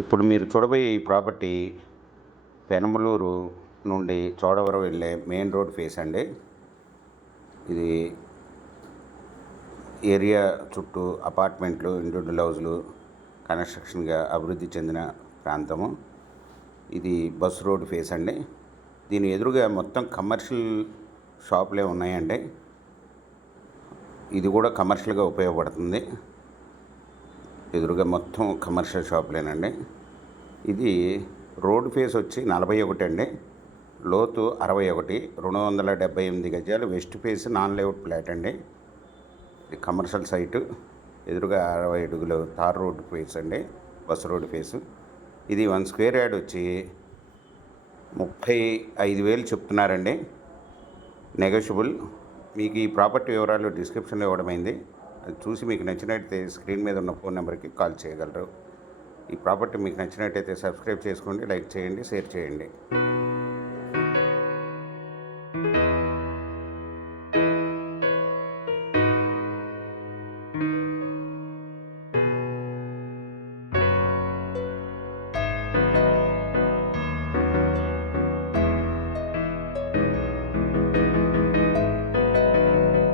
ఇప్పుడు మీరు చూడబోయే ఈ ప్రాపర్టీ పెనమలూరు నుండి చోడవరం వెళ్ళే మెయిన్ రోడ్ ఫేస్ అండి. ఇది ఏరియా చుట్టూ అపార్ట్మెంట్లు, ఇండివిజువల్ హౌజులు కన్స్ట్రక్షన్గా అభివృద్ధి చెందిన ప్రాంతము. ఇది బస్ రోడ్ ఫేస్ అండి. దీని ఎదురుగా మొత్తం కమర్షియల్ షాపులే ఉన్నాయండి. ఇది కూడా కమర్షియల్గా ఉపయోగపడుతుంది. ఎదురుగా మొత్తం కమర్షియల్ షాపులేనండి. ఇది రోడ్ ఫేస్ వచ్చి 41 అండి, లోతు 61, 278 గజాలు. West face non layout flat అండి. ఇది కమర్షియల్ సైటు. ఎదురుగా 60 అడుగులు తార్ రోడ్ ఫేస్ అండి, బస్ రోడ్ ఫేసు. ఇది 1 స్క్వేర్ యార్డ్ వచ్చి 35,000 చెప్తున్నారండి, నెగోషియబుల్. మీకు ఈ ప్రాపర్టీ వివరాలు డిస్క్రిప్షన్లో ఇవ్వడమైంది. అది చూసి మీకు నచ్చినట్టయితే స్క్రీన్ మీద ఉన్న ఫోన్ నెంబర్కి కాల్ చేయగలరు. ఈ ప్రాపర్టీ మీకు నచ్చినట్టయితే సబ్స్క్రైబ్ చేసుకోండి, లైక్ చేయండి, షేర్ చేయండి.